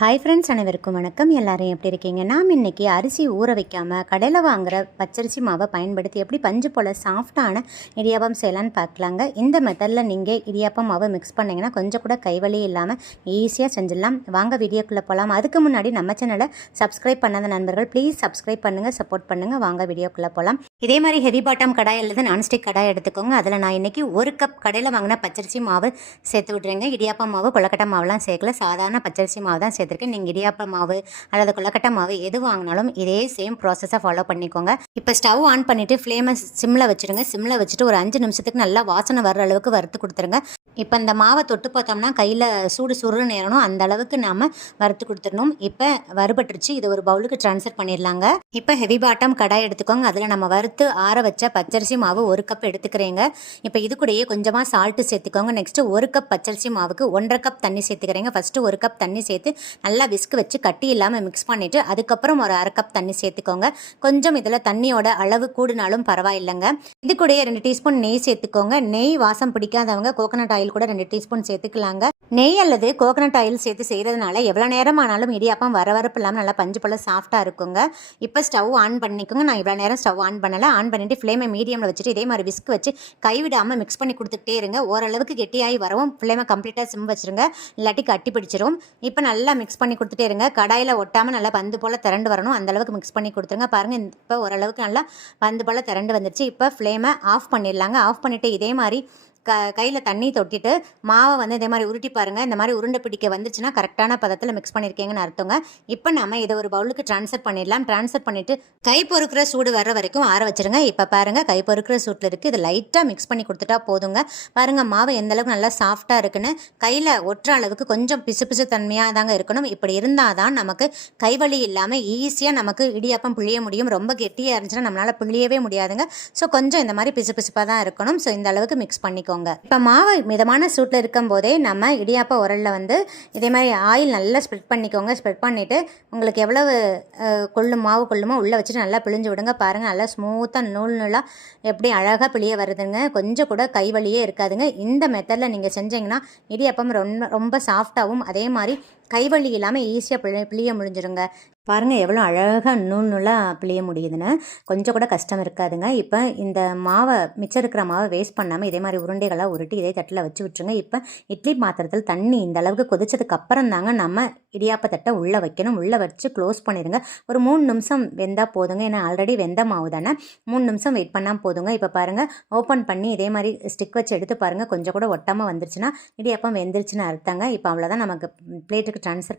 Hi friends, அனைவருக்கும் வணக்கம். எல்லாரும் எப்படி இருக்கீங்க? நாம் இன்றைக்கி அரிசி ஊற வைக்காமல் கடையில் வாங்குகிற பச்சரிசி மாவை பயன்படுத்தி எப்படி பஞ்சு போல் சாஃப்டான இடியாப்பம் செய்யலான்னு பார்க்கலாங்க. இந்த மெத்தடில் நீங்கள் இடியாப்பம் மாவை மிக்ஸ் பண்ணிங்கன்னா கொஞ்சம் கூட கைவலி இல்லாமல் ஈஸியாக செஞ்சிடலாம். வாங்க வீடியோக்குள்ளே போகலாம். அதுக்கு முன்னாடி நம்ம சேனலை சப்ஸ்கிரைப் பண்ணாத நண்பர்கள் ப்ளீஸ் சப்ஸ்கிரைப் பண்ணுங்கள், சப்போர்ட் பண்ணுங்கள். வாங்க வீடியோக்குள்ளே போகலாம். இதே மாதிரி ஹெவி பாட்டம் கடாய் அல்லது நான்ஸ்டிக் கடாய் எடுத்துக்கோங்க. அதில் நான் இன்றைக்கி 1 கப் கடையில் வாங்கின பச்சரிசி மாவு சேர்த்து விட்றேங்க. இடியாப்பம் மாவு, கொழுக்கட்டை மாவுலாம் சேர்க்கல, சாதாரண பச்சரிசி மாவு தான் சேர்த்துருக்கேன். நீங்கள் இடியாப்ப மாவு அல்லது கொழுக்கட்டை மாவு எது வாங்கினாலும் இதே சேம் ப்ராசஸை ஃபாலோ பண்ணிக்கோங்க. இப்போ ஸ்டவ் ஆன் பண்ணிவிட்டு ஃப்ளேமை சிம்மில் வச்சுருங்க. சிம்மில் வச்சுட்டு ஒரு 5 நிமிஷத்துக்கு நல்லா வாசனை வர்ற அளவுக்கு வறுத்து கொடுத்துருங்க. இப்போ இந்த மாவை தொட்டு பார்த்தோம்னா கையில் சூடு சுருன்னு ஏறணும், அந்த அளவுக்கு நாம் வறுத்து கொடுத்துடணும். இப்போ வறுபட்டுருச்சு, இது ஒரு பவுலுக்கு ட்ரான்ஸ்ஃபர் பண்ணிடலாங்க. இப்போ ஹெவி பாட்டம் கடாய் எடுத்துக்கோங்க. அதில் நம்ம வறுத்து ஆற வச்ச பச்சரிசி மாவு 1 கப் எடுத்துக்கிறேங்க. இப்போ இது கூடயே கொஞ்சமாக சால்ட்டு சேர்த்துக்கோங்க. நெக்ஸ்ட்டு 1 கப் பச்சரிசி மாவுக்கு 1.5 கப் தண்ணி சேர்த்துக்கிறேங்க. ஃபஸ்ட்டு 1 கப் தண்ணி சேர்த்து நல்லா விஸ்க் வச்சு கட்டி இல்லாமல் மிக்ஸ் பண்ணிவிட்டு அதுக்கப்புறம் ஒரு 1/2 கப் தண்ணி சேர்த்துக்கோங்க. கொஞ்சம் இதில் தண்ணியோட அளவு கூடுனாலும் பரவாயில்லைங்க. இது கூடயே 2 டீஸ்பூன் நெய் சேர்த்துக்கோங்க. நெய் வாசம் பிடிக்காதவங்க கோகனட் ஆயில் கூட 2 டீஸ்பூன் சேர்த்துக்கலாங்க. நெய் அல்லது கோகனட் ஆயில் சேர்த்து செய்கிறதுனால எவ்வளோ நேரம் ஆனாலும் இடியாப்பம் வரவரப்பு இல்லாமல் நல்லா பஞ்சு போல் சாஃப்டாக இருக்குங்க. இப்போ ஸ்டவ் ஆன் பண்ணிக்கோங்க. நான் இவ்வளோ நேரம் ஸ்டவ் ஆன் பண்ணலை. ஆன் பண்ணிவிட்டு ஃப்ளேமை மீடியமில் வச்சுட்டு இதே மாதிரி விஸ்க் வச்சு கைவிடாமல் மிக்ஸ் பண்ணி கொடுத்துக்கிட்டே இருங்க. ஓரளவுக்கு கெட்டியாகி வரவும் ஃப்ளேமை கம்ப்ளீட்டாக சிம் வச்சுருங்க, இல்லாட்டி கட்டி பிடிச்சிரும். இப்போ நல்லா மிக்ஸ் பண்ணி கொடுத்துட்டே இருங்க. கடாயில் ஒட்டாமல் நல்லா பந்து போல் திரண்டு வரணும், அந்தளவுக்கு மிக்ஸ் பண்ணி கொடுத்துருங்க. பாருங்கள், இப்போ ஓரளவுக்கு நல்லா பந்து போல் திரண்டு வந்துருச்சு. இப்போ ஃப்ளேமை ஆஃப் பண்ணிடலாங்க. ஆஃப் பண்ணிவிட்டு இதே மாதிரி கையில் தண்ணி தொட்டிட்டு மாவை வந்து இதே மாதிரி உருட்டி பாருங்கள். இந்த மாதிரி உருண்டை பிடிக்க வந்துச்சுன்னா கரெக்டான பதத்தில் மிக்ஸ் பண்ணியிருக்கீங்கன்னு அர்த்தங்க. இப்போ நம்ம இதை ஒரு பவுலுக்கு ட்ரான்ஸ்ஃபர் பண்ணிடலாம். ட்ரான்ஸ்ஃபர் பண்ணிவிட்டு கை பொறுக்கிற சூடு வர்ற வரைக்கும் ஆற வச்சுருங்க. இப்போ பாருங்கள், கை பொறுக்கிற சூட்டில் இருக்குது. இது லைட்டாக மிக்ஸ் பண்ணி கொடுத்துட்டா போதுங்க. பாருங்கள், மாவு எந்தளவுக்கு நல்லா சாஃப்டாக இருக்குன்னு. கையில் ஒட்டுற அளவுக்கு கொஞ்சம் பிசு பிசு தன்மையாக தாங்க இருக்கணும். இப்படி இருந்தால் தான் நமக்கு கைவலி இல்லாமல் ஈஸியாக நமக்கு இடியாப்பம் பிழிய முடியும். ரொம்ப கெட்டியாக இருந்துச்சுன்னா நம்மளால் பிழியவே முடியாதுங்க. ஸோ கொஞ்சம் இந்த மாதிரி பிசு பிசுப்பாக தான் இருக்கணும். ஸோ இந்த அளவுக்கு மிக்ஸ் பண்ணிக்கோங்க. இப்போ மாவு மிதமான சூட்டில் இருக்கும் போதே நம்ம இடியாப்ப உரலில் வந்து இதே மாதிரி ஆயில் நல்லா ஸ்ப்ரெட் பண்ணிக்கோங்க. ஸ்ப்ரெட் பண்ணிவிட்டு உங்களுக்கு எவ்வளவு மாவு கொள்ளுமோ உள்ளே வச்சுட்டு நல்லா பிழிஞ்சு விடுங்க. பாருங்கள், நல்லா ஸ்மூத்தாக நூலாக எப்படி அழகாக பிழிய வருதுங்க. கொஞ்சம் கூட கைவலியே இருக்காதுங்க. இந்த மெத்தடில் நீங்கள் செஞ்சீங்கன்னா இடியாப்பம் ரொம்ப சாஃப்டாகவும் அதே மாதிரி கைவலி இல்லாமல் ஈஸியாக பிழிய முடிஞ்சிருங்க. பாருங்கள், எவ்வளோ அழகாக நூலாக பிழிய முடியுதுன்னு. கொஞ்சம் கூட கஷ்டம் இருக்காதுங்க. இப்போ இந்த மாவை மிச்சம் இருக்கிற மாவை வேஸ்ட் பண்ணாமல் இதே மாதிரி உருண்டைகளாக உருட்டி இதே தட்டில் வச்சு விட்டுருங்க. இப்போ இட்லி பாத்திரத்தில் தண்ணி இந்த அளவுக்கு கொதிச்சதுக்கு அப்புறம் தாங்க நம்ம இடியாப்ப தட்டை உள்ளே வைக்கணும். உள்ளே வச்சு க்ளோஸ் பண்ணிடுங்க. ஒரு 3 நிமிஷம் வெந்தால் போதுங்க. ஏன்னா ஆல்ரெடி வெந்த மாவு தானே, 3 நிமிஷம் வெயிட் பண்ணால் போதுங்க. இப்போ பாருங்கள், ஓப்பன் பண்ணி இதே மாதிரி ஸ்டிக் வச்சு எடுத்து பாருங்கள். கொஞ்சம் கூட ஒட்டாமல் வந்துருச்சுன்னா இடியாப்பம் வெந்துருச்சுன்னு அர்த்தங்க. இப்போ அவ்வளோதான், நமக்கு பிளேட்டுக்கு ட்ரான்ஸ்ஃபர்